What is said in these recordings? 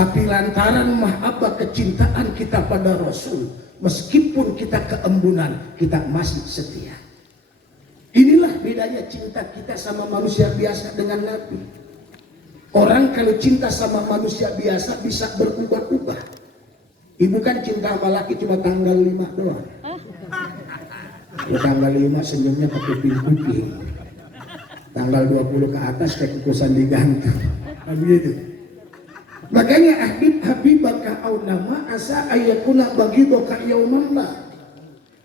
Tapi lantaran mahabbah kecintaan kita pada Rasul, meskipun kita keembunan, kita masih setia. Inilah bedanya cinta kita sama manusia biasa dengan Nabi. Orang kalau cinta sama manusia biasa bisa berubah-ubah. Ibu kan cinta sama laki cuma tanggal 5 doang. Tanggal 5 senyumnya pakai kuping. Tanggal 20 ke atas kayak kukusan digantung. Begitu. Makanya habibaka au nama asa ayakuna bagidoka yaumallah.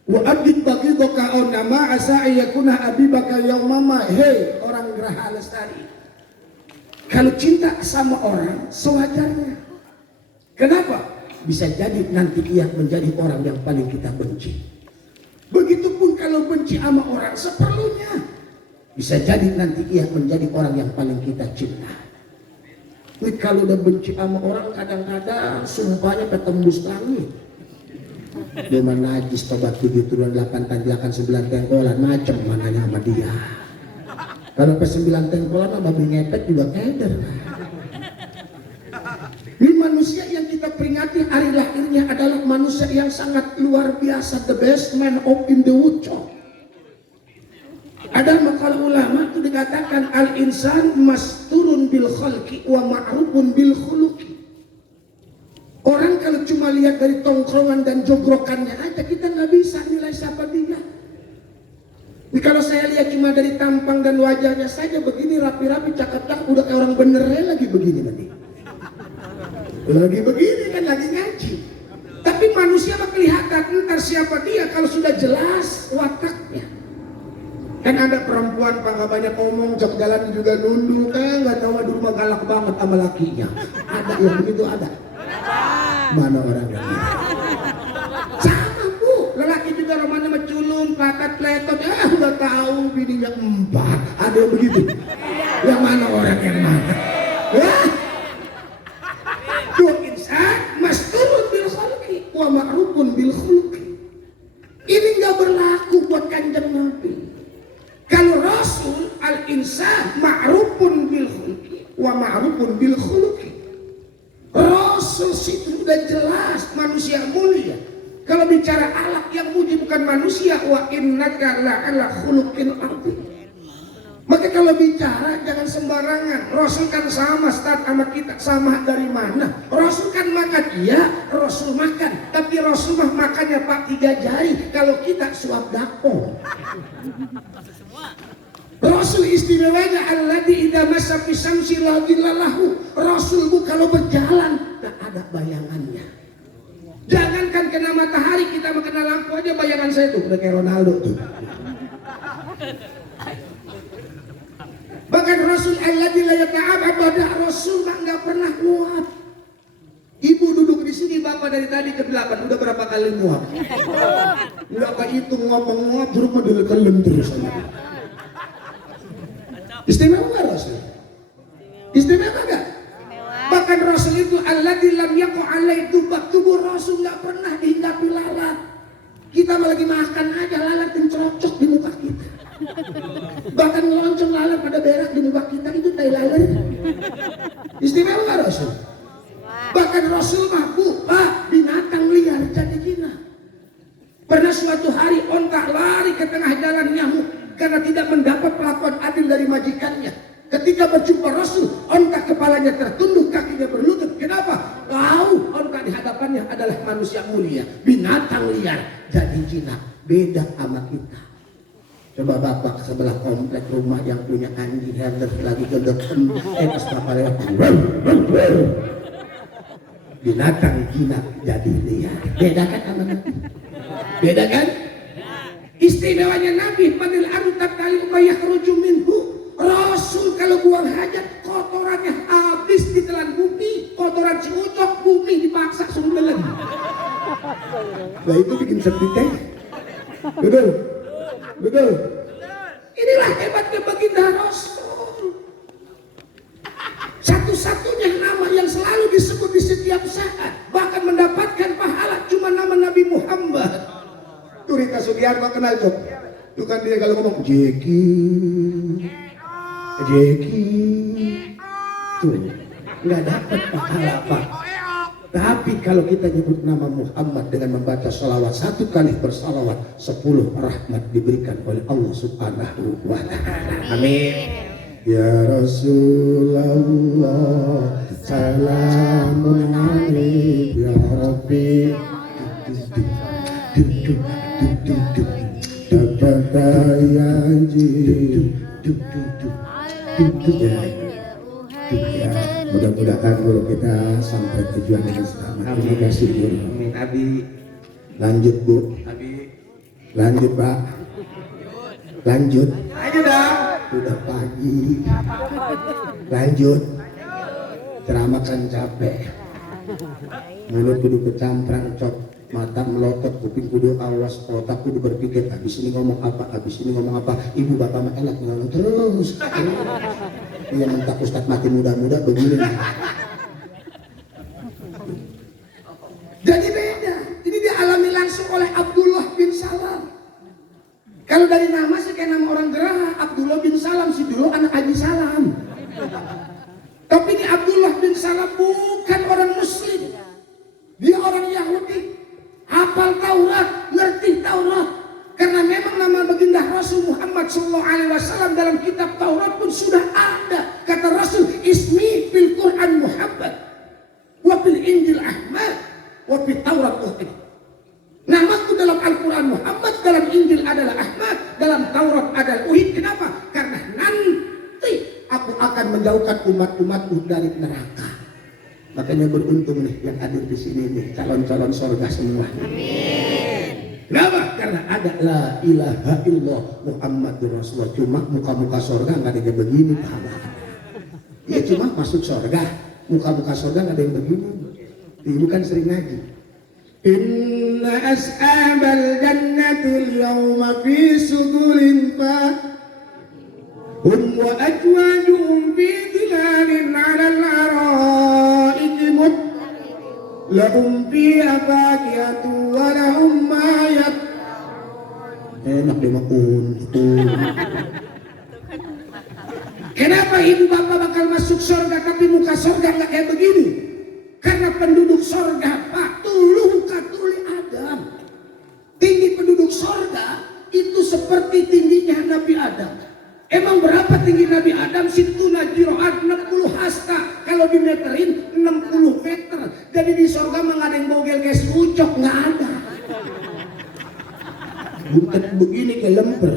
Wa abid bagidoka au nama asa ayakuna habibaka yaumama. Hei orang Geraha Lestari, kalau cinta sama orang sewajarnya. Kenapa? Bisa jadi nanti ia menjadi orang yang paling kita benci. Begitupun kalau benci sama orang seperlunya. Bisa jadi nanti ia menjadi orang yang paling kita cinta. Tapi kalau udah benci sama orang, kadang-kadang sumpahnya ketembus langit. Dia najis tobat 7 turun 8 tanjakan 9 tengkolan, macam mananya sama dia. Kalau ke 9 tengkolan sama babi ngepet juga keder. Ini manusia yang kita peringati hari lahirnya adalah manusia yang sangat luar biasa, the best man of in the woodshop. Ada makalah ulama itu dikatakan al-insan masturun bil khalqi wa ma'rufun bil khuluqi. Orang kalau cuma lihat dari tongkrongan dan jogrokannya aja, kita nggak bisa nilai siapa dia. Ini kalau saya lihat cuma dari tampang dan wajahnya saja begini rapi-rapi, cakep-cakep, udah kayak orang benernya lagi begini nanti. Lagi begini kan lagi ngaji. Tapi manusia mah kelihatan entar siapa dia kalau sudah jelas wataknya. Kan ada perempuan pak nggak banyak ngomong, jok jalan juga nunduk, nggak tahu di rumah galak banget sama lakinya. Ada yang begitu ada. Mana orang yang gitu? Sama bu, lelaki juga romanya menculun, patat pletot, udah tahu bininya 4. Ada yang begitu. Yang mana orang yang mana? Dua insan masturun bil khalqi wa ma'rufun bil khuluqi. Ini nggak berlaku buat kanjeng Nabi. Kalau Rasul al-insan ma'rufun bil khuluqi wa ma'rufun bil khuluqi. Rasul itu udah jelas manusia mulia. Kalau bicara akhlak yang muji bukan manusia, wa innaka la'ala khuluqin adzim. Maka kalau bicara jangan sembarangan. Rasul kan sama start sama kita, sama dari mana? Rasul kan makan, iya Rasul makan, tapi Rasul mah makannya pak 3 jari. Kalau kita suap dako. Rasul istimewanya alladzi idza massa fi syamsi ladillahu. Rasul bu kalau berjalan tak ada bayangannya. Jangankan kena matahari, kita mau kena lampu aja bayangan saya tuh udah kayak Ronaldo tuh. Bahkan Rasul alladzi la yata'abada, Rasul nggak pernah nguap. Ibu duduk di sini, bapak dari tadi ke-8 udah berapa kali nguap? Nggak kehitung ngomong-nguap, terus mendeleken terus. Istimewa nggak Rasul? Istimewa nggak? Bahkan Rasul itu alladzi lam yaqu alaihi tubuh Rasul nggak pernah dihinggapi lalat. Kita malah lagi makan aja lalat tencerocok di muka kita. Bahkan ngeloncong lalat pada berak di muka kita, itu tai lalat. Istimewa nggak Rasul? Bahkan Rasul mampu pak binatang liar jadi jinak. Pernah suatu hari onta lari ke tengah jalan nyamuk karena tidak mendapat perlakuan adil dari majikannya. Ketika berjumpa Rasul, onta kepalanya tertunduk, kakinya berlutut. Kenapa? Tahu onta di hadapannya adalah manusia mulia, binatang liar jadi jinak. Beda sama kita. Coba bapak sebelah komplek rumah yang punya anjing handler lagi gedeken, pas bapak lewat, binatang jinak jadi liar. Beda kan sama Nabi? Beda kan? Istimewanya Nabi padil antab kali umayah rujuk minhu. Rasul kalau buang hajat kotorannya habis ditelan bumi, kotoran si ucok bumi dipaksa suruh nelen. Nah itu bikin sepi teh. Betul, betul. Inilah hebatnya baginda Rasul. Satu-satunya nama yang selalu disebut di setiap saat, bahkan mendapatkan pahala cuma nama Nabi Muhammad. Tuh Rita Sugiarto kenal Jok. Itu kan dia kalau ngomong Jeki. Tuh. nggak dapat pahala Pak. Tapi kalau kita nyebut nama Muhammad dengan membaca salawat 1 kali bersalawat, 10 rahmat diberikan oleh Allah Subhanahu wa Ta'ala. Amin. Ya Rasulullah, salamun alaik ya Rabbi. Ya, mudah-mudahan guru kita sampai tujuan dengan selamat. Terima kasih guru. Abi. Lanjut Bu. Abi. Lanjut Pak. Lanjut. Ayo dong. Udah pagi. Lanjut. Ceramah kan capek. Mulut kudu kecamprang cok, mata melotot, kuping kudu awas, otak kudu berpikir habis ini ngomong apa, habis ini ngomong apa. Ibu bapak mah enak ngomong terus. Iya mentak Ustadz mati muda-muda begini. Jadi beda. Ini dialami langsung oleh Abdullah bin Salam. Kalau dari nama sih kayak nama orang Geraha, Abdullah bin Salam si dulu anak Haji Salam. Tapi ini Abdullah bin Salam bukan orang Muslim. Dia orang Yahudi. Hafal Taurat, ngerti Taurat. Karena memang nama baginda Rasul Muhammad SAW dalam kitab Taurat pun sudah ada. Kata Rasul, ismi fil Quran Muhammad, wa fil Injil Ahmad, wa fil Taurat Uhud. Namaku dalam Al-Quran Muhammad, dalam Injil adalah Ahmad, dalam Taurat adalah Uhud. Kenapa? Karena nanti aku akan menjauhkan umat-umatku dari neraka. Makanya beruntung nih yang hadir di sini nih, calon-calon surga semua. Amin. Kenapa? Karena ada la ilaha illallah Muhammadur Rasulullah. Cuma muka-muka surga nggak ada yang begini pahala. Ya cuma masuk surga, muka-muka surga nggak ada yang begini. Ibu kan sering ngaji. Inna ashabal jannatil yawma fi sudurin fa hum wa ajwajuhum fi dhilalin 'alal ara'iki lahum fiha fakihatu wa lahum ma enak dia makan. Kenapa ibu bapak bakal masuk surga tapi muka surga nggak kayak begini? Karena penduduk surga Pak tuluh katuli Adam. Tinggi penduduk surga itu seperti tingginya Nabi Adam. Emang berapa tinggi Nabi Adam? Situna jiroat 60 hasta. Kalau dimeterin 60 meter. Jadi di surga mah nggak ada yang bogel kayak ucok, nggak ada. Bukan begini kayak lemper.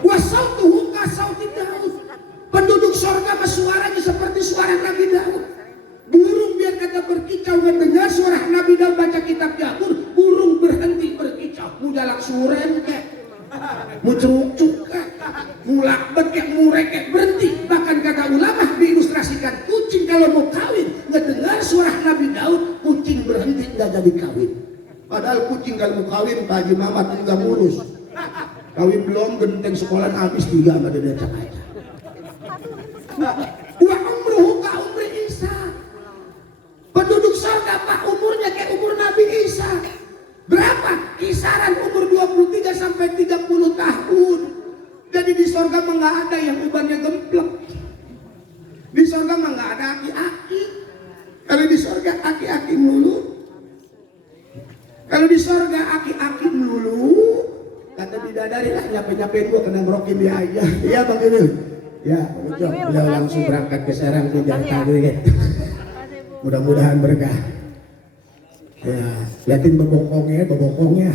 Wasautuhu kasauti Daud. Penduduk surga mah suaranya seperti suara Nabi Daud. Burung biar kata berkicau mendengar suara Nabi Daud baca kitab Jabur, burung berhenti berkicau. Mu jalak suren kek, mu cerucuk kek, mu lakbet kek, mu rekek berhenti. Bahkan kata ulama diilustrasikan kucing kalau mau kawin ngedengar suara Nabi Daud, kucing berhenti nggak jadi kawin. Padahal kucing kalau mau kawin Pak Haji Mamat nggak mulus. Kawin belum genteng sekolah habis 3 sama dia cak aja. Wa umruhu ka umri Isa. Penduduk surga Pak umurnya kayak umur Nabi Isa. Berapa? Kisaran umur 23 sampai 30 tahun. Jadi di surga mah nggak ada yang ubannya gemplek. Di surga mah nggak ada aki-aki. Kalau di surga aki-aki melulu. Kalau di surga aki-aki melulu. Kata bidadari lah nyape-nyapein gua kena ngerokin dia aja. Iya Bang Emil. Ya, beliau langsung berangkat ke Serang ke Jakarta gitu. Mudah-mudahan berkah. Ya, liatin bebokongnya.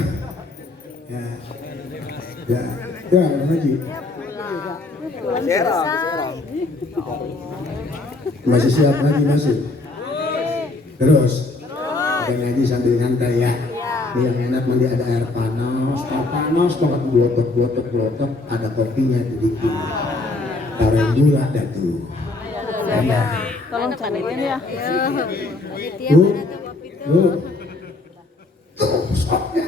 Ya, Haji. Masih siap lagi masih. Terus, ada ngaji sambil nyantai ya. Ini yang enak mandi ada air panas banget blotok, ada kopinya sedikit. Taruh gula dah tuh. Tolong cariin ya. Tuh, stopnya.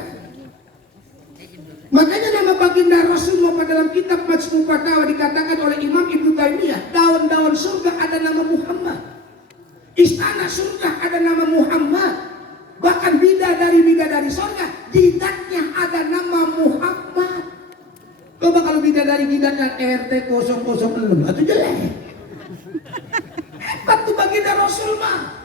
Makanya nama baginda Rasul maupun dalam kitab Majmu' Fatawa dikatakan oleh Imam Ibnu Taimiyah, daun-daun surga ada nama Muhammad. Istana surga ada nama Muhammad. Bahkan bidadari surga, jidatnya ada nama Muhammad. Coba kalau bidadari gidakan RT 006 atau jelek. Hebat tuh baginda Rasul mah.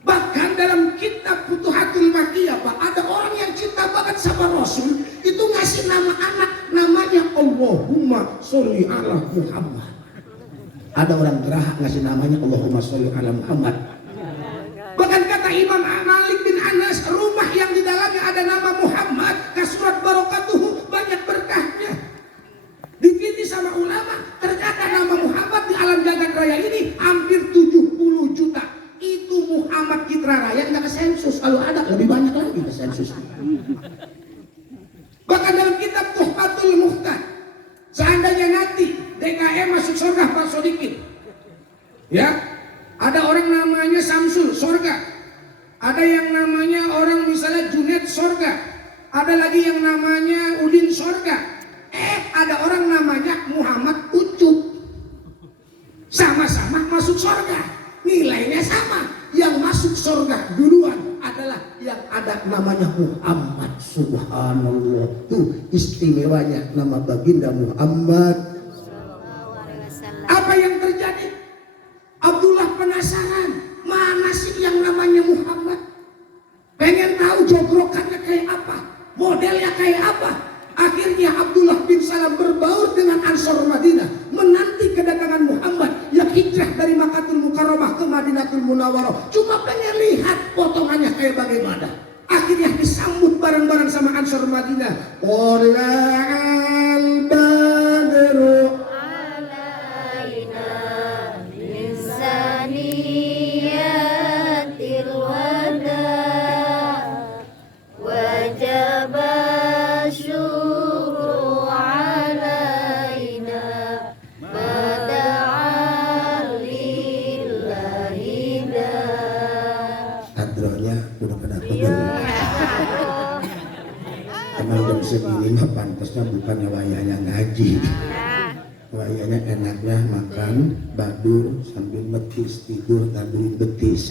Bahkan dalam kitab Futuhatul Makkiyah Pak, ada orang yang cinta banget sama Rasul, itu ngasih nama anak namanya Allahumma sholli ala Muhammad. Ada orang gerahak ngasih namanya Allahumma sholli ala Muhammad. Bahkan kata Imam Malik bin Anas, rumah yang di dalamnya ada nama Muhammad, kasurat barakatuhu, banyak berkahnya. Dipilih sama ulama, ternyata nama Muhammad di alam jagat raya ini hampir 70 juta. Itu Muhammad Citra Raya nggak ke sensus, kalau ada lebih banyak lagi ke sensus. Bahkan dalam kitab Tuhfatul Muhtad, seandainya nanti DKM masuk surga Pak Sodikin, ya, ada orang namanya Samsul surga, ada yang namanya orang misalnya Junaid surga, ada lagi yang namanya Udin surga, ada orang namanya Muhammad Ucup, sama-sama masuk surga. Nilainya sama, yang masuk surga duluan adalah yang ada namanya Muhammad. Subhanallah, tuh istimewanya nama baginda Muhammad. Apa yang terjadi? Abdullah penasaran, mana sih yang namanya Muhammad? Pengen tahu jogrokannya kayak apa, modelnya kayak apa. Akhirnya Abdullah bin Salam berbaur dengan Ansor Madinah, menanti kedatangan Muhammad yang hijrah dari Makkatul Mukarramah ke Madinatul Munawwarah. Cuma pengen lihat potongannya kayak bagaimana. Akhirnya disambut bareng-bareng sama Ansor Madinah. Qula'al badru alaina min saniyatil wada wajaba syukru alaina bada'al lillahi da. Hadronya udah pada pegel. Emang jam segini mah pantasnya bukannya wayahnya ngaji. Wayahnya enaknya makan badur sambil betis, tidur tadurin betis.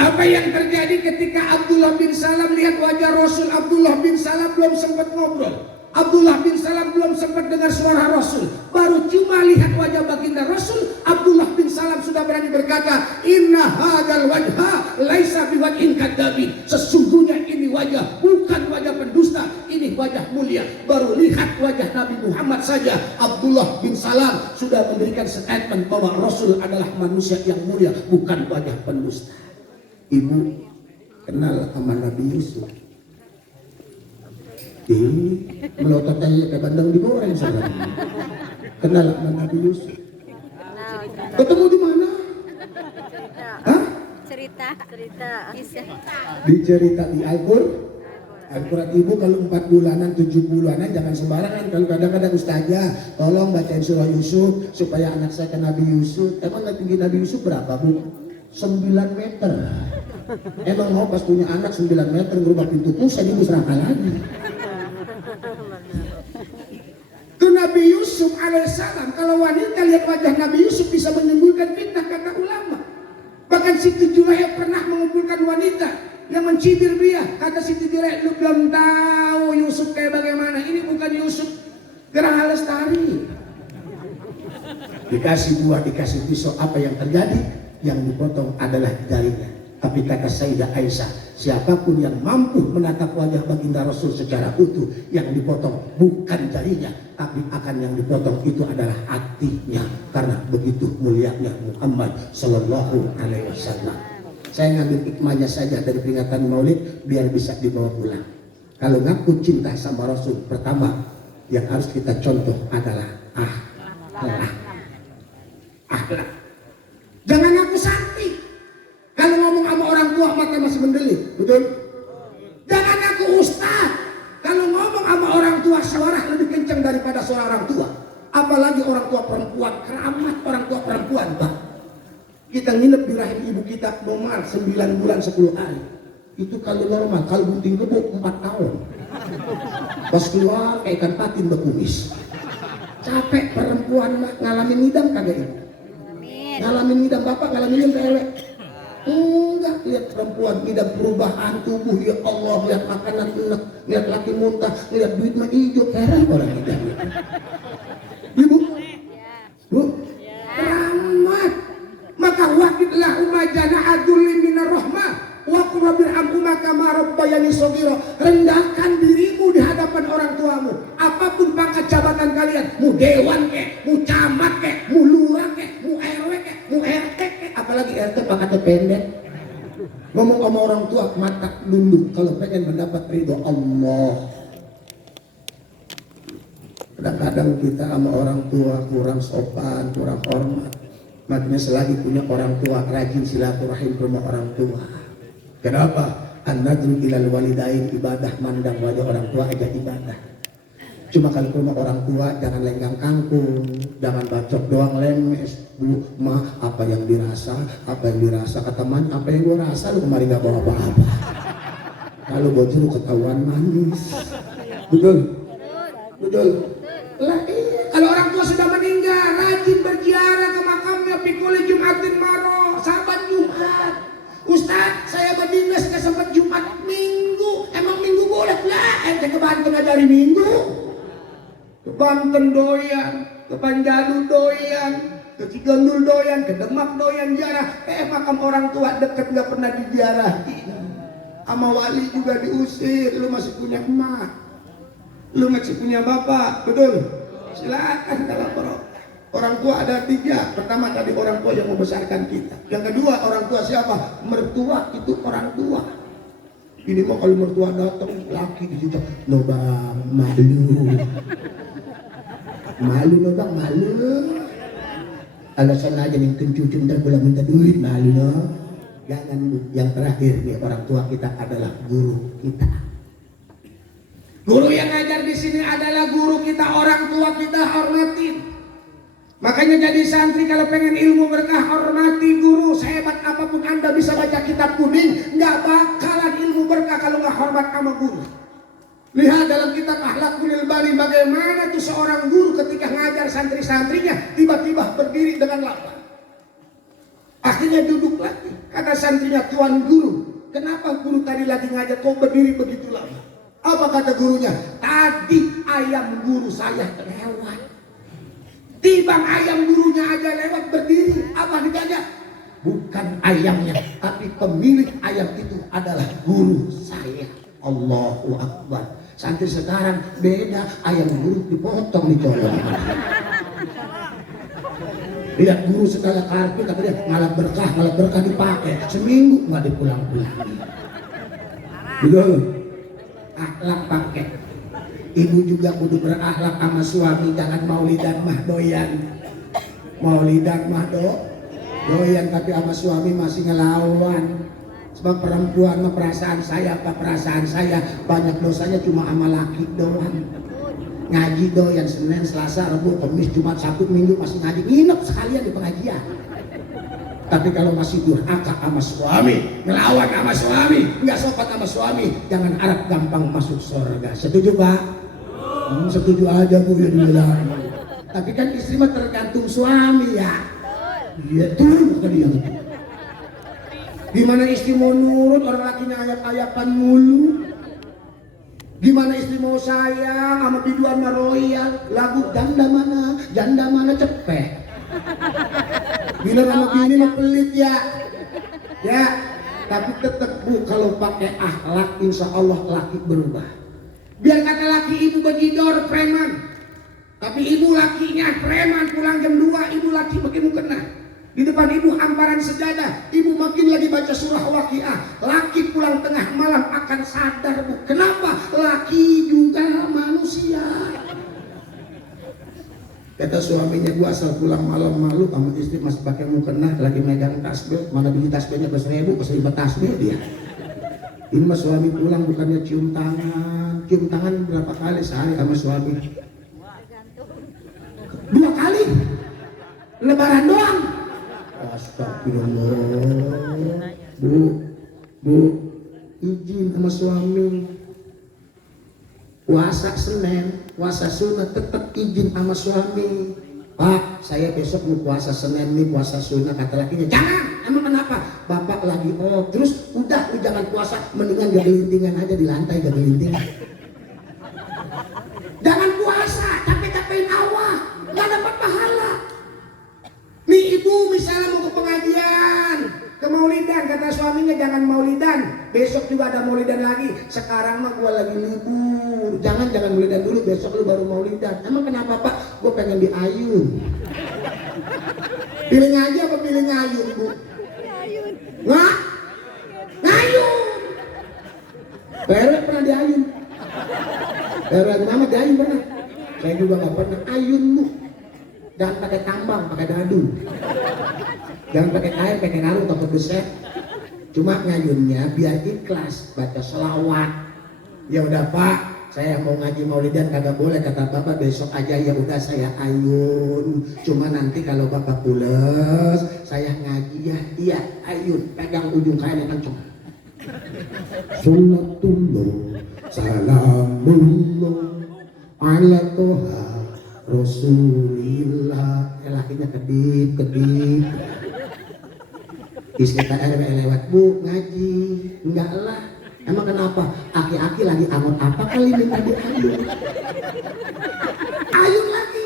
Apa yang terjadi ketika Abdullah bin Salam lihat wajah Rasul? Abdullah bin Salam belum sempat ngobrol, Abdullah bin Salam belum sempat dengar suara Rasul, baru cuma lihat wajah baginda Rasul. Abdullah bin Salam sudah berani berkata, inna hadal wajha laisa biwajhin kadzabin. Sesungguhnya ini wajah bukan wajah pendusta, ini wajah mulia. Baru lihat wajah Nabi Muhammad saja, Abdullah bin Salam sudah memberikan statement bahwa Rasul adalah manusia yang mulia, bukan wajah pendusta. Ibu kenal sama Nabi Yusuf? Melotot aja kayak bandeng digoreng saudara. Kenal sama Nabi Yusuf? Ketemu di mana? Hah? Cerita. Kisah. Dicerita di Al-Quran. Ibu kalau 4 bulanan, 7 bulanan jangan sembarangan. Kalau kadang-kadang ustazah tolong bacain surah Yusuf supaya anak saya ke Nabi Yusuf. Emang tinggi Nabi Yusuf berapa Bu? 9 meter. Emang mau pas punya anak 9 meter ngerubah pintu pusat ibu serangka lagi. Itu Nabi Yusuf alaihissalam. Kalau wanita lihat wajah Nabi Yusuf bisa menimbulkan fitnah kata ulama. Bahkan Siti Jurayah pernah mengumpulkan wanita yang mencibir dia. Kata Siti Jurayah, lu belum tahu Yusuf kayak bagaimana. Ini bukan Yusuf Geraha Lestari. Dikasih buah, dikasih pisau, apa yang terjadi? Yang dipotong adalah jarinya. Tapi kata Sayyidah Aisyah, siapapun yang mampu menatap wajah baginda Rasul secara utuh, yang dipotong bukan jarinya, tapi akan yang dipotong itu adalah hatinya. Karena begitu mulianya Muhammad Sallallahu Alaihi Wasallam. Saya ngambil hikmahnya saja dari peringatan Maulid biar bisa dibawa pulang. Kalau ngaku cinta sama Rasul, pertama yang harus kita contoh adalah akhlak. Jangan ngaku sakti. Kalau ngomong sama orang tua mata masih mendelik, betul? Jangan ngaku ustaz. Kalau ngomong sama orang tua suara lebih kencang daripada suara orang tua. Apalagi orang tua perempuan, keramat orang tua perempuan, Pak. Kita nginep di rahim ibu kita normal 9 bulan 10 hari. Itu kalau normal, kalau bunting kebo 4 tahun. Pas keluar kayak ikan patin berkumis. Capek perempuan ngalamin ngidam kagak ini? Ngalamin ngidam bapak, ngalamin ngidam cewek. Enggak, lihat perempuan tidak perubahan tubuh, ya Allah, lihat makanan enak, lihat laki muntah, lihat duit mah hijau, heran orang ini. Ibu, bu, rahmat. Maka waqidlah umajana adulli minar rahmah wa qur rabbihamhuma kama rabbayani shaghira. Rendahkan dirimu di hadapan orang tuamu. Apapun pangkat jabatan kalian, mu dewan kek, mu camat kek, mu lurah kek, mu RW kek, mu RT kek, apalagi RT pangkatnya pendek. Ngomong sama orang tua mata dulu kalau pengen mendapat ridho Allah. Kadang-kadang kita sama orang tua kurang sopan, kurang hormat. Makanya selagi punya orang tua, rajin silaturahim ke rumah orang tua. Kenapa? An-nadru ilal walidain, ibadah mandang wajah orang tua aja ibadah. Cuma kalau ke rumah orang tua jangan lenggang kangkung, jangan bacot doang lemes. Bu, ma, apa yang dirasa ke teman, apa yang gua rasa lu kemarin gak bawa apa-apa. Kalau bocor ketahuan manis. Betul? Betul? Lah iya, kalau orang tua sudah meninggal, rajin berziarah ke makamnya, pikuli Jumatin maro, sahabat Jumat. Ustaz, saya berdinas ke sempat Jumat Minggu, emang Minggu boleh lah, ente ke Banten aja hari Minggu. Ke Banten doyan, ke Panjalu doyan, ke Cigandul doyan, ke Demak doyan ziarah. Makam orang tua deket gak pernah diziarahi. Sama wali juga diusir, lu masih punya emak. Lu masih punya bapak, betul? Silakan kalau orang tua ada 3. Pertama tadi orang tua yang membesarkan kita. Yang kedua orang tua siapa? Mertua itu orang tua. Ini mau kalau mertua datang laki di situ, no bang malu, malu no bang malu. Alasan aja nih cucu ntar pulang minta duit malu no. Jangan. Yang terakhir nih orang tua kita adalah guru kita. Guru yang ngajar di sini adalah guru kita, orang tua kita hormatin. Makanya jadi santri kalau pengen ilmu berkah hormati guru. Sehebat apapun Anda bisa baca kitab kuning, nggak bakalan ilmu berkah kalau nggak hormat sama guru. Lihat dalam kitab Akhlaqul Bari bagaimana tuh seorang guru ketika ngajar santri-santrinya tiba-tiba berdiri dengan lapar. Akhirnya duduk lagi. Kata santrinya, tuan guru, kenapa guru tadi lagi ngajar kok berdiri begitu lama? Apa kata gurunya? Tadi ayam guru saya lewat. Tibang ayam gurunya aja lewat berdiri. Apa dijaga? Bukan ayamnya, tapi pemilik ayam itu adalah guru saya. Allahu Akbar. Santri sekarang beda, ayam guru dipotong dicolong. Lihat guru segala kartu, kata dia malah berkah dipakai. Seminggu nggak dipulang-pulang. Betul. Akhlak pakai. Ibu juga kudu berakhlak sama suami, jangan maulidan mah doyan. Maulidan mah doyan tapi sama suami masih ngelawan. Sebab perempuan mah perasaan saya banyak dosanya cuma sama laki doang. Ngaji doyan Senin, Selasa, Rabu, Kamis, Jumat, Sabtu, Minggu masih ngaji, nginep sekalian di pengajian. Tapi kalau masih durhaka sama suami, ngelawan sama suami, nggak sopan sama suami, jangan harap gampang masuk surga. Setuju Pak? Setuju aja Bu ya dibilang. Tapi kan istri mah tergantung suami ya. Iya tuh tadi yang itu. Gimana istri mau nurut orang lakinya ayat-ayatan mulu? Gimana istri mau sayang sama biduan maroyal? Lagu janda mana cepet. Bila sama bini mah pelit ya. Tapi tetap Bu kalau pakai akhlak insya Allah laki berubah. Biar kata laki ibu begidor preman, tapi ibu lakinya preman, pulang jam 2 ibu laki makin kena. Di depan ibu hamparan sejadah, ibu makin lagi baca surah Waqiah. Laki pulang tengah malam akan sadar Bu. Kenapa? Laki juga manusia. Kata suaminya, gua asal pulang malam malu sama istri masih pakai mukena, lagi megang tasbih, mana beli tasbihnya ber-1000, ke tasbih dia. Ini mas suami pulang bukannya cium tangan berapa kali sehari sama suami? 2 kali, lebaran doang. Astagfirullah. Bu, izin sama suami. Puasa Senin, puasa sunat tetap izin sama suami. Pak, saya besok mau puasa Senin nih, puasa sunat. Kata lakinya, jangan. Emang kenapa? Bapak lagi. Oh, terus udah lu jangan puasa, mendingan gelintingan aja di lantai, gelintingan. Jangan puasa, capek-capekin awak, nggak dapat pahala. Nih ibu misalnya mau ke pengajian, ke maulidan, kata suaminya jangan maulidan, besok juga ada maulidan lagi. Sekarang mah gua lagi libur, jangan maulidan dulu, besok lu baru maulidan. Emang kenapa Pak? Gua pengen diayun. Pilih ngaji apa pilih ngayun Bu? Ayun. Nggak? Ngayun. PRW pernah diayun. PRW Mama diayun pernah. Saya juga nggak pernah ayun Bu. Jangan pakai tambang, pakai dadu. Jangan pakai air, pakai karung atau besek. Cuma ngayunnya biar ikhlas, baca selawat. Ya udah Pak, saya mau ngaji maulidan kagak boleh, kata Bapak besok aja. Ya udah saya ayun. Cuma nanti kalau Bapak pules, saya ngaji ya. Iya, ayun, pegang ujung kain yang kenceng. Salatullah, salamullah, ala toha Rasulillah. Lakinya kedip. Istri RW lewat, Bu ngaji. Enggak lah. Emang kenapa? Aki-aki lagi angon apa kali minta diayun. Ayun lagi.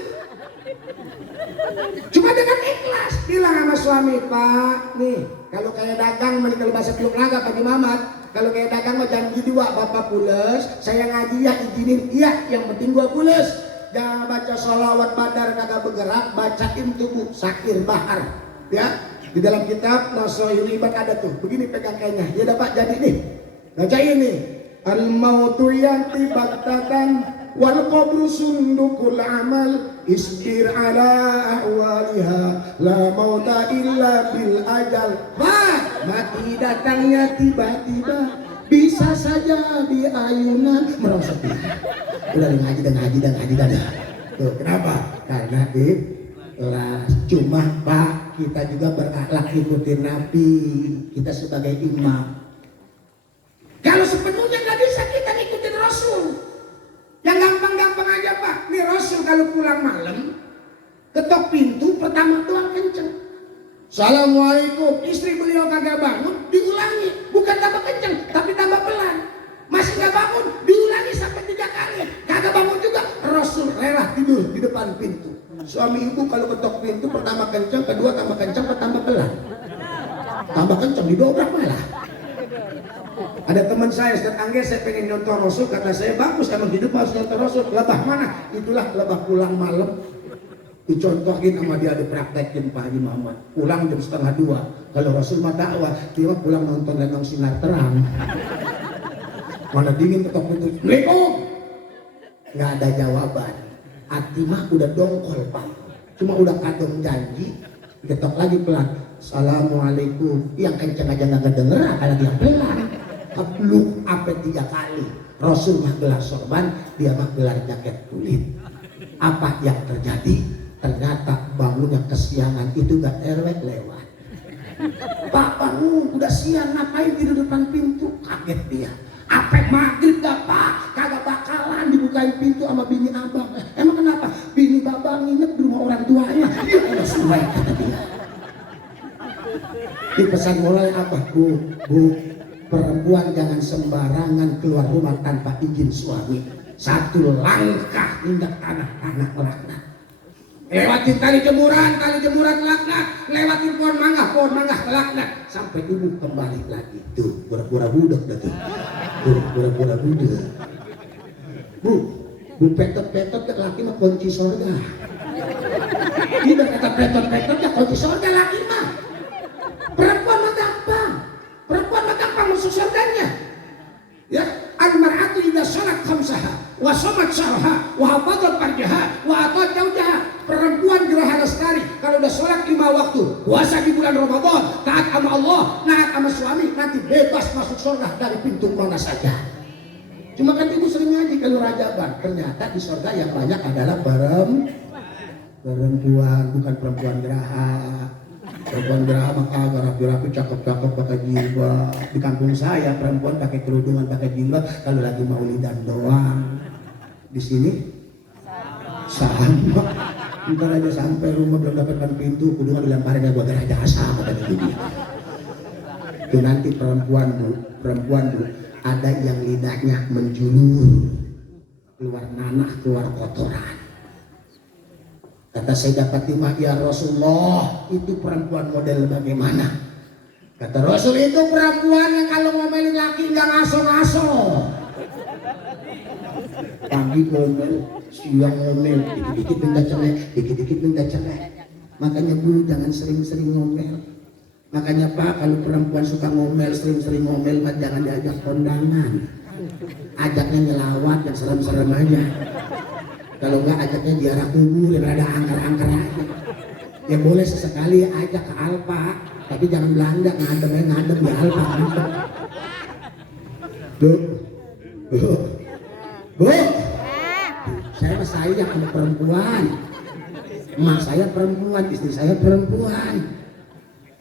Cuma dengan ikhlas. Bilang sama suami, Pak, nih kalau kayak dagang, kalau bahasa Teluk Naga Pak Mamat, kalau kayak dagang mah jangan gitu Wak, Bapak pules, saya ngaji ya izinin, iya yang penting gua pules. Jangan baca sholawat badar kagak bergerak, bacain tubuh sakir bahar. Ya, di dalam kitab Nasohil Ibad ada tuh, begini pegang kayaknya. Ya dapat jadi nih. Baca ini. Al-mautu yati baktatan wal qabru sundukul amal isbir ala ahwaliha la mauta illa bil ajal. Mati datangnya tiba-tiba, bisa saja di ayunan merosot. Udah ngaji dan ngaji. Tuh, kenapa? Karena ikhlas. Cuma Pak, kita juga berakhlak ikutin Nabi. Kita sebagai imam. Kalau sepenuhnya nggak bisa kita ngikutin Rasul. Yang gampang-gampang aja Pak. Nih Rasul kalau pulang malam, ketok pintu pertama doang kenceng. Assalamualaikum. Istri beliau kagak bangun, diulangi. Bukan tambah kenceng, tapi tambah pelan. Masih nggak bangun, diulangi sampai 3 kali. Kagak bangun juga, Rasul rela tidur di depan pintu. Suami ibu kalau ketok pintu pertama kenceng, kedua tambah kenceng, tambah pelan. Tambah kenceng, didobrak malah. Ada teman saya, Ustaz Angge, saya pengen nonton Rasul, kata saya bagus kalau hidup harus nonton Rasul. Lebah mana? Itulah lebah pulang malam. Dicontohin sama dia, dipraktekin Pak Haji Muhammad. Pulang jam 1:30. Kalau Rasul mah dakwah, dia pulang nonton Lenong Sinar Terang. Mana dingin ketok pintu, Assalamualaikum. Nggak ada jawaban. Hati mah udah dongkol Pak. Cuma udah kadung janji, ketok lagi pelan. Assalamualaikum. Yang kenceng aja nggak kedenger, apalagi yang pelan. Kepluk apa 3 kali. Rasul mah gelar sorban, dia mah gelar jaket kulit. Apa yang terjadi? Ternyata bangunnya kesiangan, itu gak RW lewat. Pak bangun, udah siang, ngapain tidur depan pintu? Kaget dia. Apa maghrib gak Pak? Kagak bakalan dibukain pintu sama bini abang. Emang kenapa? Bini babang nginep di rumah orang tuanya. Ya Allah suai, kata dia. Di pesan moral apa? Bu, perempuan jangan sembarangan keluar rumah tanpa izin suami. 1 langkah injak tanah laknat. Lewatin tali jemuran laknat. Lewatin pohon mangga laknat. Sampai ibu kembali lagi. Tuh, pura-pura budak dah tuh. Pura-pura budak. Bu petot-petot ke laki mah kunci surga. Tidak kata petot-petot ya kunci surga laki mah. Perempuan mah gampang masuk surganya. Ya, al-mar'atu idza shalat khamsaha wa shamat syahraha wa hafadzat farjaha wa atat zawjaha. Perempuan Geraha Lestari kalau udah sholat 5 waktu, puasa di bulan Ramadan, taat sama Allah, taat sama suami, nanti bebas masuk surga dari pintu mana saja. Cuma kan ibu sering ngaji kalau rajaban, ternyata di surga yang banyak adalah perempuan, bukan perempuan Geraha. Perempuan Geraha maka rapi-rapi, cakep-cakep pakai jilbab. Di kampung saya perempuan pakai kerudungan, pakai jilbab kalau lagi maulidan doang. Di sini sama. Ntar aja sampai rumah belum dapatkan pintu, kudu dilemparin ya buat Geraha jasa kata dia. Itu nanti perempuan bu, ada yang lidahnya menjulur, keluar nanah, keluar kotoran. Kata Sayyidah Fatimah, ya Rasulullah, itu perempuan model bagaimana? Kata Rasul, itu perempuan yang kalau ngomelin laki nggak ngaso-ngaso. Pagi ngomel, siang ngomel, dikit-dikit minta cerai, dikit-dikit minta cerai. Makanya bu, jangan sering-sering ngomel. Makanya Pak, kalau perempuan suka ngomel, sering-sering ngomel, Pak, jangan diajak kondangan. Ajaknya nyelawat yang serem-serem aja. Kalau enggak ajaknya ziarah kubur yang ada angker-angker aja. Ya boleh sesekali ajak ke Alfa, tapi jangan Belanda, ngadem di Alfa. Bu, saya sayang sama perempuan. Emak saya perempuan, istri saya perempuan.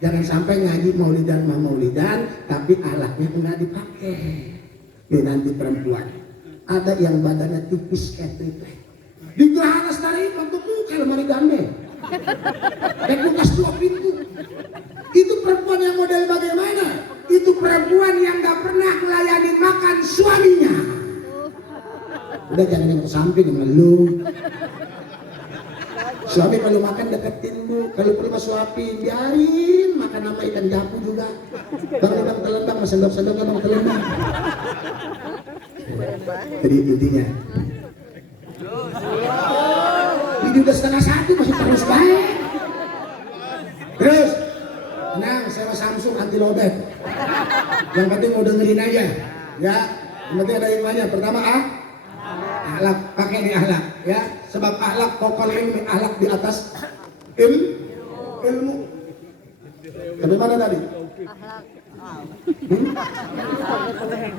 Jangan sampai ngaji maulidan, tapi alatnya enggak dipakai. Ya nanti perempuan, ada yang badannya tipis kayak triplek. Di Geraha Lestari waktu itu kayak lemari gandeng. Kayak kulkas 2 pintu. Itu perempuan yang model bagaimana? Itu perempuan yang gak pernah melayani makan suaminya. Udah jangan yang ke samping ngeluh. Suami kalau makan deketin bu, kalau perlu suapin, biarin makan nama ikan japu juga. Bang telendang, mas sendok-sendok bang telendang. Jadi intinya, ini udah 1:30 masih terus baik. Terus, tenang, sewa Samsung anti lowbat. Yang penting mau dengerin aja, ya. Yang penting ada ilmunya. Pertama akhlak, pakai di akhlak, ya. Sebab akhlak pokok ilmu, akhlak di atas ilmu. Sampai mana tadi?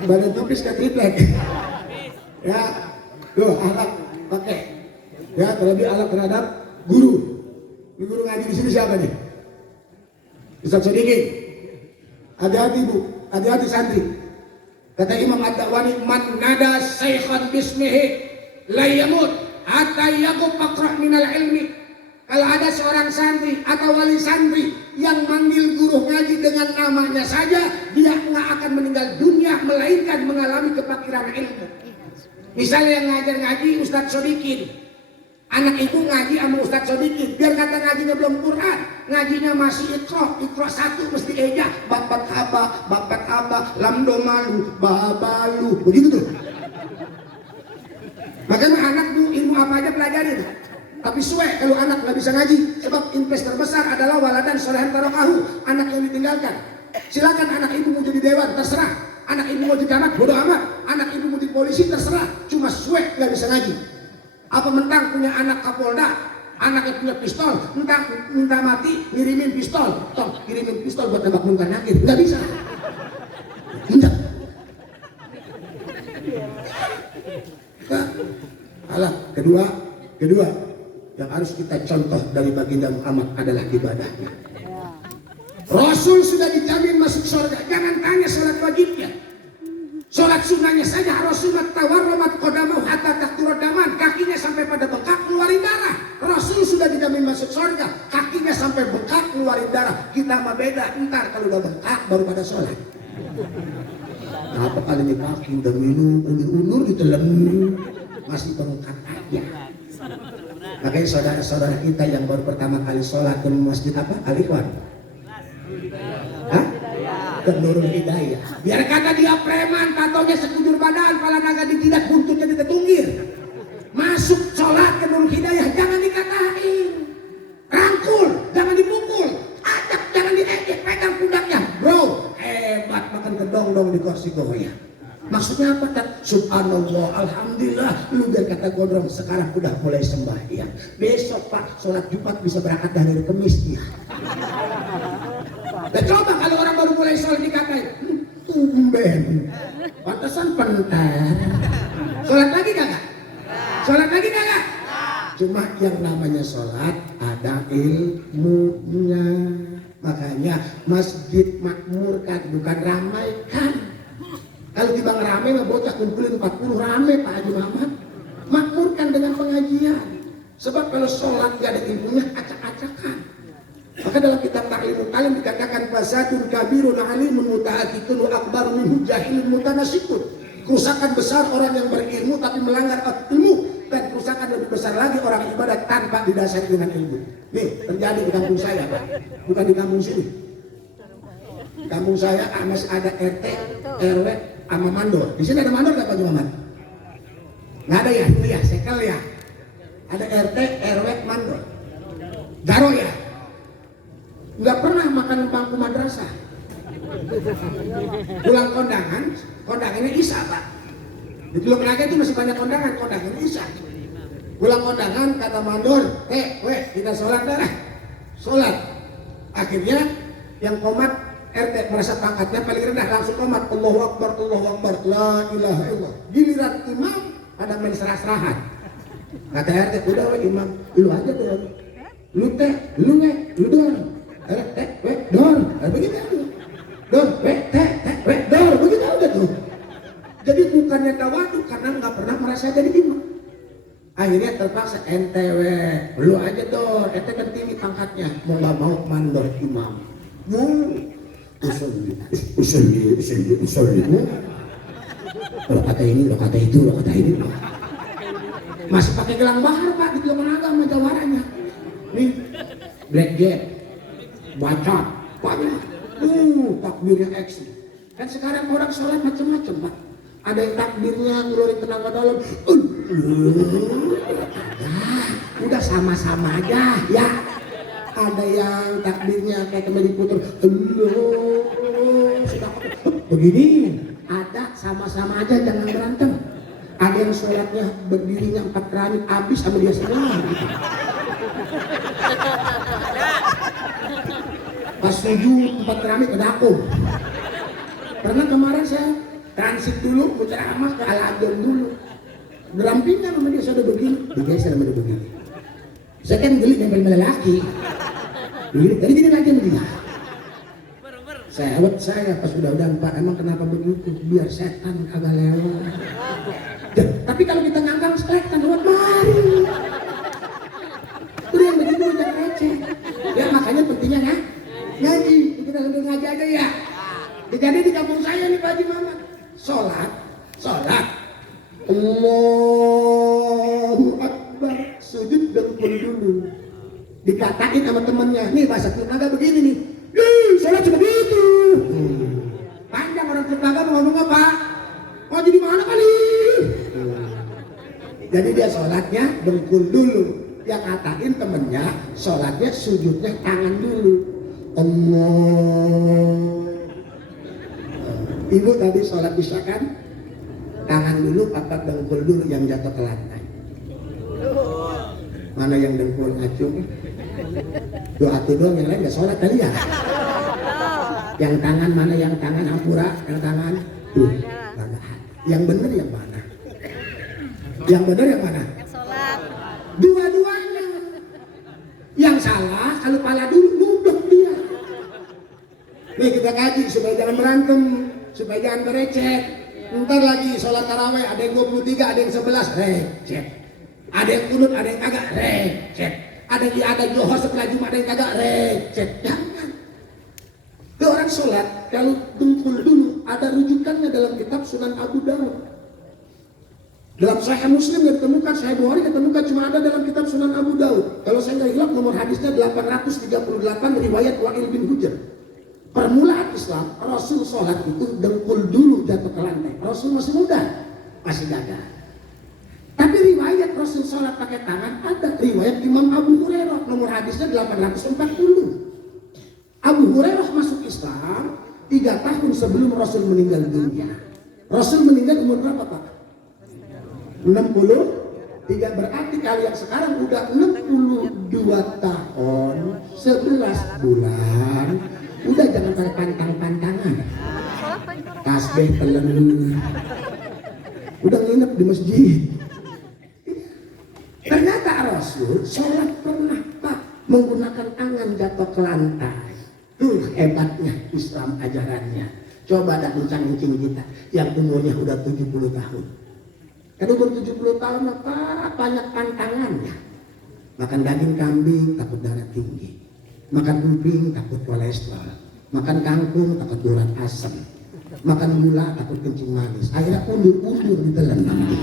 Badan tipis ke triplek. Ya, tuh akhlak pakai. Ya, terlebih akhlak terhadap guru. Ini guru ngaji di sini siapa nih? Ustaz Sodikin. Hati-hati bu, hati-hati santri. Kata Imam Ad-Da'wani, man nada saykhan bismihi la yamut hatta yaqub aqra' minal ilmi. Kalau ada seorang santri atau wali santri yang manggil guru ngaji dengan namanya saja, dia nggak akan meninggal dunia melainkan mengalami kefakiran ilmu. Misalnya yang ngajar ngaji Ustaz Sodikin, anak ibu ngaji sama Ustaz Sodikin, biar kata ngajinya belum Quran, ngajinya masih Iqra 1 mesti eja, babat aba, lamdo malu, babalu, begitu tuh. Makanya anak tuh ilmu apa aja pelajarin. Tapi suwe kalau anak nggak bisa ngaji, sebab invest terbesar adalah waladan solehan tarokahu, anak yang ditinggalkan. Silakan anak ibu mau jadi dewan, terserah. Anak ibu mau jadi camat, bodoh amat. Anak ibu mau jadi polisi, terserah. Cuma suwe nggak bisa ngaji. Apa mentang punya anak Kapolda, anaknya punya pistol, mentang minta mati, ngirimin pistol, tong kirimin pistol buat nembak munkar nakir, nggak bisa. Enggak. Alah, kedua yang harus kita contoh dari baginda Muhammad adalah ibadahnya. Rasul sudah dijamin masuk surga, jangan tanya sholat wajibnya. Sholat sunnahnya saja Rasul tawarromat qadamahu hatta taqturadaman, kakinya sampai pada bengkak keluarin darah. Rasul sudah dijamin masuk surga, kakinya sampai bengkak keluarin darah. Kita mah beda, ntar kalau udah bengkak baru pada sholat. Apa kali ini kaki udah minum, undur ditelan masih bengkak aja. Makanya saudara-saudara kita yang baru pertama kali sholat ke masjid apa? Al-Ikhwan. Hah? Ke Nurul Hidayah. Biar kata dia preman, tatonya sekujur badan, pala naga di jidat, buntutnya ditetunggir. Masuk sholat ke Nurul Hidayah, jangan dikatain. Rangkul, jangan dipukul. Ajak, jangan diejek, pegang pundaknya. Bro, hebat makan kedong dong di kursi goyang. Maksudnya apa kan? Subhanallah, alhamdulillah. Lu biar kata gondrong, sekarang udah mulai sembahyang. Besok Pak, sholat Jumat bisa berangkat dari hari Kamis ya. Dan coba kalau orang baru mulai sholat dikatain, tumben, pantesan pentar. Sholat lagi kagak? Sholat lagi kagak? Cuma yang namanya sholat ada ilmunya. Makanya masjid makmur kan, bukan ramai kan. Kalau tiba rame mah bocah kumpulin 40 rame Pak Haji Muhammad. Makmurkan dengan pengajian. Sebab kalau sholat gak ada ilmunya acak-acakan. Maka dalam kitab ta'limu kalian dikatakan fasadun kabirun alimun muta'atitun wa akbar minhu jahilun mutanasikun. Kerusakan besar orang yang berilmu tapi melanggar ilmu, dan kerusakan lebih besar lagi orang ibadat tanpa didasari dengan ilmu. Nih terjadi di kampung saya Pak, bukan di kampung sini. Kampung saya masih ada RT, RW, sama mandor. Di sini ada mandor nggak Pak Muhammad? Nggak ada ya, ini ya, sekel ya. Ada RT, RW, mandor. Garo ya. Nggak pernah makan bangku madrasah. Pulang kondangannya Isya Pak. Di Teluk Naga itu masih banyak kondangannya Isya. Pulang kondangan kata mandor, kita sholat dah. Sholat. Akhirnya yang komat RT merasa pangkatnya paling rendah langsung komat Allahu Akbar, la ilaha illallah. Giliran imam ada main serah-serahan. Kata RT, udah imam, lu aja tuh. Lu dor. Dor. Begitu aja. Dor, dor. Begitu aja tuh. Jadi bukannya tawadu karena nggak pernah merasa jadi imam. Akhirnya terpaksa NTW, lu aja dor. RT kan tinggi pangkatnya, mau nggak mau mandor imam. Usul. Lo kata ini, lo kata itu, lo kata ini. Masih pakai gelang bahar Pak di Teluk Naga sama jawarannya. Nih, blackjack, bacot, banyak. Takbirnya ekstrim. Kan sekarang orang sholat macam-macam Pak. Ada yang takbirnya ngeluarin tenaga dalam. Udah sama-sama aja ya. Ada yang takbirnya kayak kembali putar. Sudah begini. Ada sama-sama aja, jangan berantem. Ada yang sholatnya berdirinya 4 keramik habis sama dia semua gitu. Pas sujud 4 keramik kedakum. Pernah kemarin saya transit dulu, ceramah ke Al-Adon dulu. Gerampingnya sama dia sudah begini, digeser sama dia begini. Saya kan geli nempel lelaki. Begini, tadi gini lagi sama dia. Saya pas udah Pak, emang kenapa begitu? Biar setan kagak lewat. Tapi kalau kita ngangkang setan lewat mari. Itu yang begitu jangan receh. Ya makanya pentingnya ya ngaji. Kita sambil ngaji aja ya. Jadi di kampung saya nih Pak Haji Mamat. Sholat. Allahu Akbar. Sujud dengkul dulu. Dikatain sama temennya. Nih bahasa Teluk begini nih. Sholat cuma gitu. Panjang orang tetangga mau ngomong apa? Oh jadi mana kali? Jadi dia sholatnya dengkul dulu. Yang katain temennya sholatnya sujudnya tangan dulu. Allah. Ibu tadi sholat isya kan? Tangan dulu apa dengkul dulu yang jatuh ke lantai? Mana yang dengkul ngacung? Doa doang yang lain gak sholat kali ya? Yang tangan mana yang tangan ampura? Yang tangan? Yang benar yang mana? Yang benar yang mana? Yang sholat. Dua-duanya. Yang salah kalau pala dulu nunduk dia. Nih kita kaji supaya jangan berantem, supaya jangan berecet. Ntar lagi sholat taraweh ada yang 23, ada yang 11, recet. Ada yang kunut, ada yang kagak, recet. Ada Johor setelah Jumat, ada yang kagak, recet. Jangan. Ke orang sholat kalau dengkul dulu ada rujukannya dalam kitab Sunan Abu Dawud. Dalam Sahih Muslim yang ditemukan, Sahih Bukhari ditemukan cuma ada dalam kitab Sunan Abu Dawud. Kalau saya nggak hilap nomor hadisnya 838 riwayat Wa'il bin Hujr. Permulaan Islam, Rasul sholat itu dengkul dulu jatuh ke lantai. Rasul masih muda, masih gagah. Tapi riwayat Rasul sholat pakai tangan ada. Riwayat Imam Abu Hurairah nomor hadisnya 840. Abu Hurairah masuk Islam 3 tahun sebelum Rasul meninggal dunia. Rasul meninggal umur berapa Pak? 63, berarti kalian sekarang udah 62 tahun 11 bulan. Udah jangan pada pantang-pantangan. Tasbih telen. Udah nginep di masjid. Ternyata Rasul sholat pernah Pak menggunakan tangan jatuh ke lantai. Hebatnya Islam ajarannya. Coba ada kencang-kencing kita yang umurnya udah 70 tahun. Kan umur 70 tahun apa banyak pantangannya. Makan daging kambing takut darah tinggi. Makan emping takut kolesterol, makan kangkung takut urat asam, makan gula takut kencing manis. Akhirnya undur-undur ditelan nanti.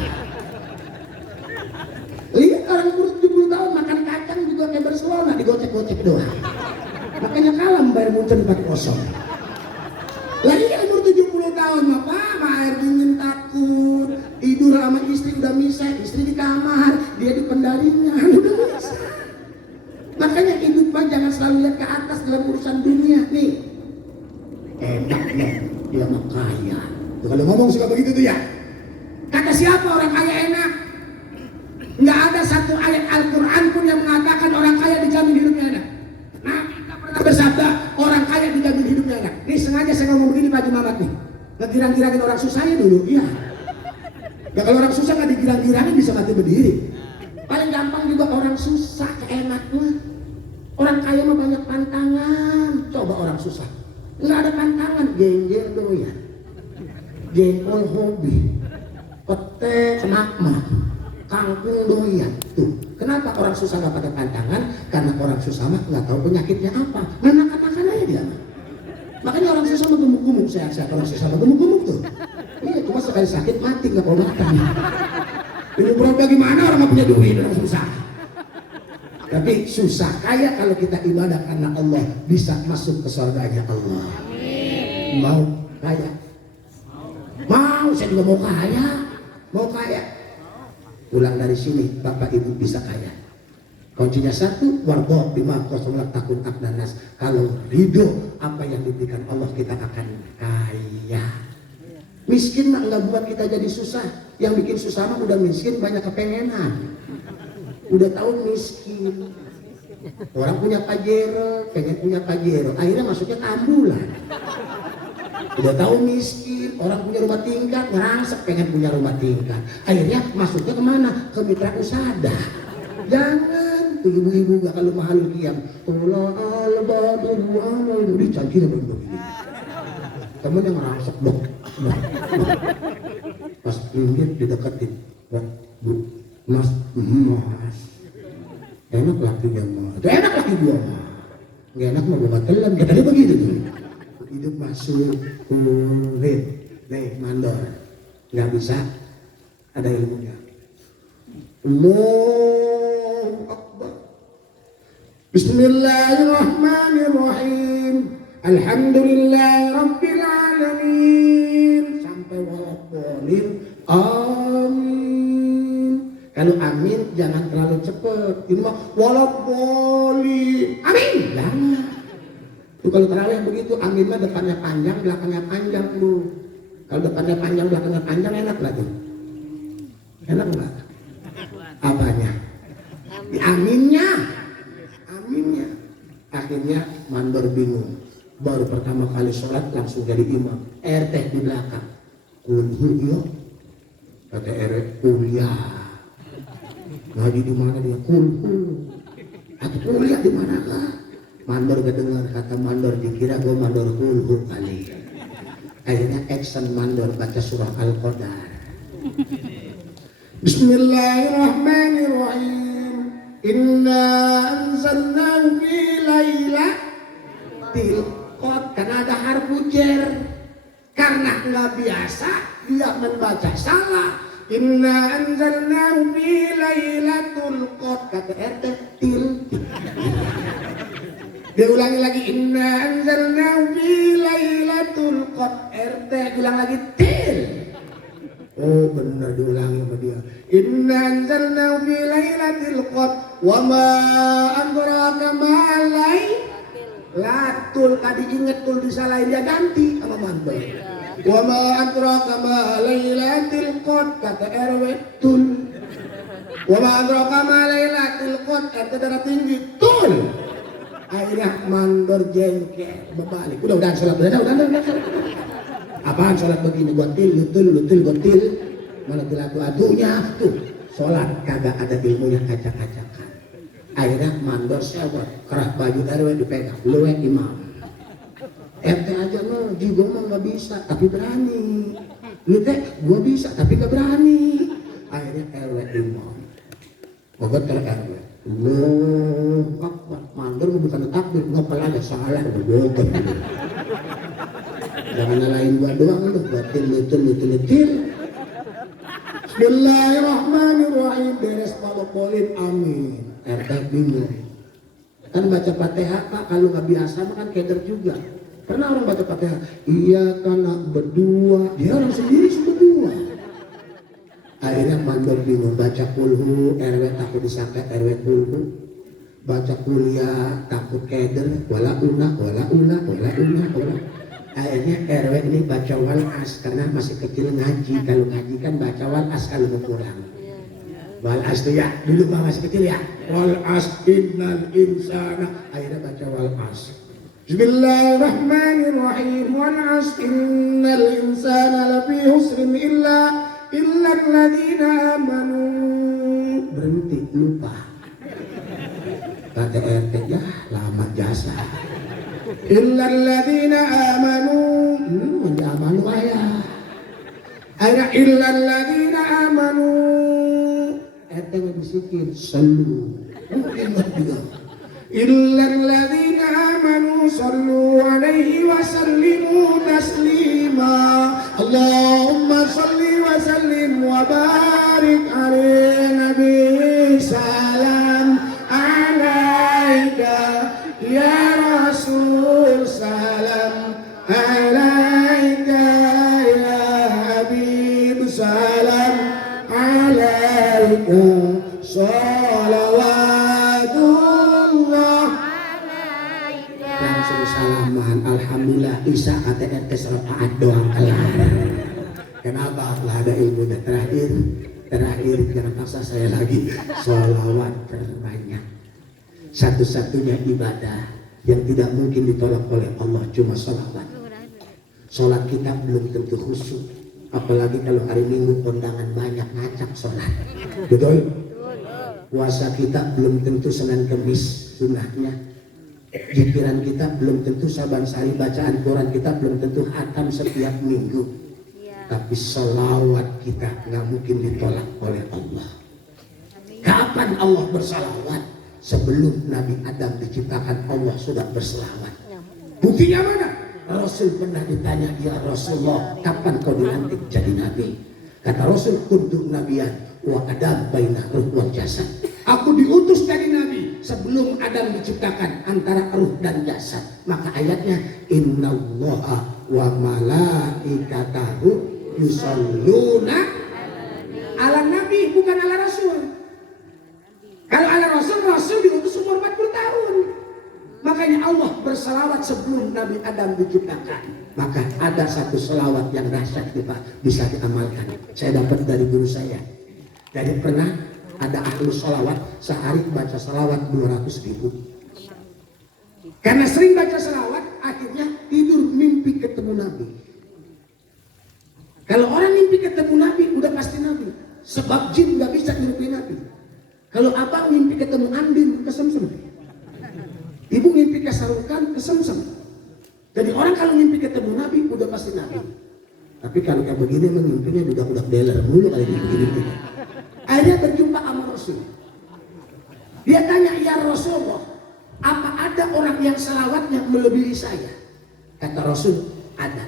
Lihat orang umur 70 tahun makan kacang juga kayak Barcelona, digocek-gocek doang. Makanya kalah Bayern Munchen 4-0. Lagi umur 70 tahun apa air dingin takut, tidur sama istri udah misah, istri di kamar, dia di pendaringnya, udah misah. Makanya hidup mah jangan selalu lihat ke atas dalam urusan dunia nih. Enak nih, dia mah kaya. Tuh, kalau ngomong suka begitu tuh ya. Kata siapa orang kaya enak? Nggak ada satu ayat Al-Quran pun yang mengatakan orang kaya dijamin hidupnya enak. Nabi pernah bersabda orang kaya dijamin hidupnya enak. Ini sengaja saya ngomong begini Pak Jumamat nih. Ngegirang-girangin orang susahnya dulu, iya. Ya kalau orang susah nggak digirang-girangin bisa mati berdiri. Paling gampang juga orang susah keenaknya. Orang kaya mah banyak pantangan. Coba orang susah nggak ada pantangan, genjer doyan, jengkol hobi, pete makmah, kangkung doyan. Tuh, kenapa orang susah nggak pada pantangan? Karena orang susah mah nggak tahu penyakitnya apa, makan aja dia. Makanya orang susah mah gemuk-gemuk, sehat-sehat orang susah mah gemuk-gemuk tuh. Iya, cuma sekali sakit mati nggak mau makan. Ini berobat gimana orang nggak punya duit, orang susah. Tapi susah kaya kalau kita ibadah karena Allah bisa masuk ke surganya Allah. Amin. Mau kaya? Mau, saya juga mau kaya. Mau kaya? Pulang dari sini Bapak Ibu bisa kaya. Kuncinya satu, warga bima kosonglah takun akdanas. Kalau ridho apa yang diberikan Allah kita akan kaya. Miskin mah nggak buat kita jadi susah. Yang bikin susah mah udah miskin banyak kepengenan. Udah tahu miskin, orang punya pajero, pengen punya pajero, akhirnya masuknya ke ambulan. Udah tahu miskin, orang punya rumah tingkat, ngerangsek pengen punya rumah tingkat, akhirnya masuknya kemana? Ke mitra usada. Jangan tuh ibu-ibu gak kalau mahal kiam, Allah al-badul amal dicangkir begini. Temen yang ngerangsek dok, pas pinggir dideketin, bu. Mas, enak laki dia mah, enak laki dia mah, nggak enak mah gua telan, katanya begitu tuh. Hidup masuk kulit, nih mandor, nggak bisa, ada ilmunya. Allahu Akbar. Bismillahirrahmanirrahim. Alhamdulillahirabbil alamin. Sampai walaupun amin. Kalau amin jangan terlalu cepet. Ini mah walaupun amin. Jangan. Tuh kalau terawih yang begitu amin mah depannya panjang, belakangnya panjang tuh. Kalau depannya panjang, belakangnya panjang enak lah tuh. Enak nggak? Apanya? Di aminnya. Aminnya. Akhirnya mandor bingung. Baru pertama kali sholat langsung jadi imam. RT di belakang. Kulhu yuk. Kata RT kuliah. Ngaji di mana dia? Kulhu. Atau kuliah di mana kah? Mandor kedengar kata mandor dikira gue mandor kulhu kali. Akhirnya action mandor baca surah Al-Qadar. Bismillahirrahmanirrahim. Inna anzalnahu fi lailatul qadr. Karena ada harfu jar. Karena nggak biasa dia membaca salah. Inna anzalnahu fi lailatul qadr. Kata RT til. Dia ulangi lagi inna anzalnahu fi lailatul qadr. RT bilang lagi til. Oh benar diulangi sama dia. Inna anzalnahu fi lailatul qadr wa ma adraka ma lailatul. Tadi inget tul disalahin dia ganti sama mantul. Wa ma adraka ma lailatul qadr. Kata RW tul. Wa ma adraka ma lailatul qadr. RT darah tinggi tul. Akhirnya mandor jengkel berbalik. Udah sholat udah. Apaan sholat begini? Gotil, gotil. Mana adu-adunya tuh. Sholat kagak ada ilmunya, acak-acakan. Akhirnya mandor sewot, kerah baju RW dipegang, lu yang imam. RT aja no, juga mah nggak bisa, tapi berani. Lu teh, gua bisa, tapi nggak berani. Akhirnya RW imam. Mogot RW. Allahu Akbar. Mandor bukan takbir, ngapal aja salah bodoh. Jangan nyalain gua doang lu, batin lutul. Bismillahirrahmanirrahim. Beres palopolin, amin. RT bingung. Kan baca Fatihah Pak, kalau nggak biasa mah kan keder juga. Pernah orang baca Fatihah, iya karena berdua, dia orang sendiri berdua. Akhirnya mandor bingung, baca kulhu, RW takut disangka RW kulhu. Baca kuliah takut keder, wala una. Akhirnya RW ini baca wal as karena masih kecil ngaji. Kalau ngaji kan baca wal as kalau mau pulang. Wal as tuh ya, dulu masih kecil ya. Wal as innal insana. Akhirnya baca wal as. Bismillahirrahmanirrahim. Wal as innal insana lafi husrin illa alladzina amanu. Berhenti, lupa. Kata RT ya, lama jasa. Illa alladzina amanu. Amanu ayah. Akhirnya illa alladzina amanu. RT ngebisikin sallu. Ingat juga. Illa alladzina amanu sallu alaihi wa sallimu taslima. Allahumma salli wa sallim wa barik alaihi nabi salam alaika ya Rasul salam alaika ya Habib salam alaika salawatullah alaika. Langsung salaman. Alhamdulillah Isa ATRT serapaat doang kelar. Kenapa? Lah ada ilmunya. Terakhir jangan paksa saya lagi. Sholawat terbanyak. Satu-satunya ibadah yang tidak mungkin ditolak oleh Allah cuma sholawat. Sholat kita belum tentu khusyuk, apalagi kalau hari Minggu kondangan banyak ngacak sholat. Betul? Puasa kita belum tentu Senin Kemis sunnahnya. Pikiran kita belum tentu Saban Sari, bacaan Quran kita belum tentu khatam setiap minggu. Tapi sholawat kita nggak mungkin ditolak oleh Allah. Kapan Allah bersalawat? Sebelum Nabi Adam diciptakan Allah sudah berselawat. Buktinya mana? Rasul pernah ditanya, ya Rasulullah, kapan kau dilantik jadi Nabi? Kata Rasul, kuntu nabiyan wa Adam baina ruh wal jasad. Aku diutus jadi Nabi sebelum Adam diciptakan antara ruh dan jasad. Maka ayatnya, innallaha wa malaikatahu yusalluna ala Nabi, bukan ala Rasul. Kalau ala Rasul diutus umur 40 tahun. Makanya Allah berselawat sebelum Nabi Adam diciptakan. Maka ada satu selawat yang dahsyat kita bisa diamalkan. Saya dapat dari guru saya. Jadi pernah ada ahlus selawat sehari baca selawat 200.000. Karena sering baca selawat akhirnya tidur mimpi ketemu Nabi. Kalau orang mimpi ketemu Nabi udah pasti Nabi. Sebab jin gak bisa mimpi Nabi. Kalau abang mimpi ketemu Andin, kesemsem. Ibu mimpi kesarukan, kesemsem. Jadi orang kalau mimpi ketemu Nabi, udah pasti Nabi. Tapi kalau kayak begini emang mimpinya budak-budak dealer mulu kali begini. Akhirnya berjumpa sama Rasul. Dia tanya, ya Rasulullah, apa ada orang yang selawatnya melebihi saya? Kata Rasul, ada.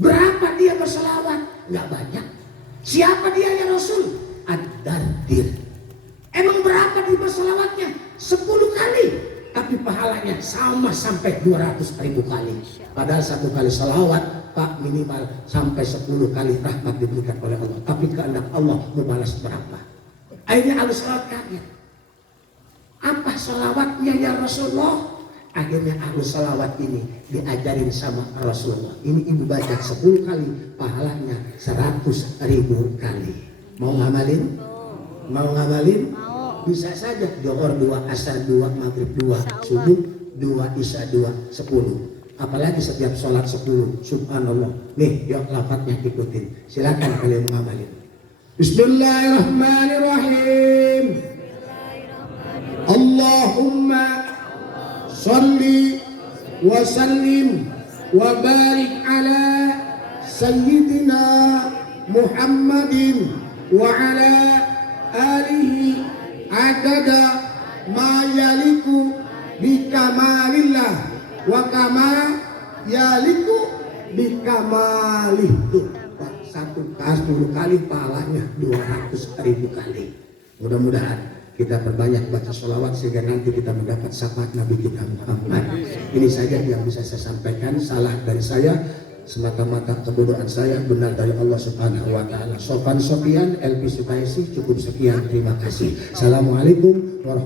Berapa dia berselawat? Nggak banyak. Siapa dia ya Rasul? Ad-Dardir. Emang berapa dia berselawatnya? 10 kali. Tapi pahalanya sama sampai 200.000 kali. Padahal satu kali selawat, Pak, minimal sampai 10 kali rahmat diberikan oleh Allah. Tapi kehendak Allah membalas berapa? Akhirnya Abu Salawat kaget. Apa selawatnya ya Rasulullah? Akhirnya Abu Salawat ini diajarin sama Rasulullah. Ini ibu baca 10 kali, pahalanya 100.000 kali. Mau ngamalin? Mau ngamalin? Bisa saja. Johor 2, asar 2, maghrib 2, subuh 2, isya 2, 10. Apalagi setiap sholat 10. Subhanallah. Nih, yuk lafadznya ikutin. Silakan kalian mengamalin. Bismillahirrahmanirrahim. Allahumma salli wa sallim wa barik ala sayyidina Muhammadin wa ala alihi adada ma yaliku bikamalillah wa kama yaliku bikamalih. Satu kali 10 kali pahalanya 200.000 kali. Mudah-mudahan kita perbanyak baca sholawat sehingga nanti kita mendapat syafaat Nabi kita Muhammad. Ini saja yang bisa saya sampaikan. Salah dari saya semata-mata kebodohan saya, benar dari Allah Subhanahu wa taala. Sofan Sofian, LP Sukaisi, cukup sekian, terima kasih. Assalamualaikum warahmatullahi wabarakatuh.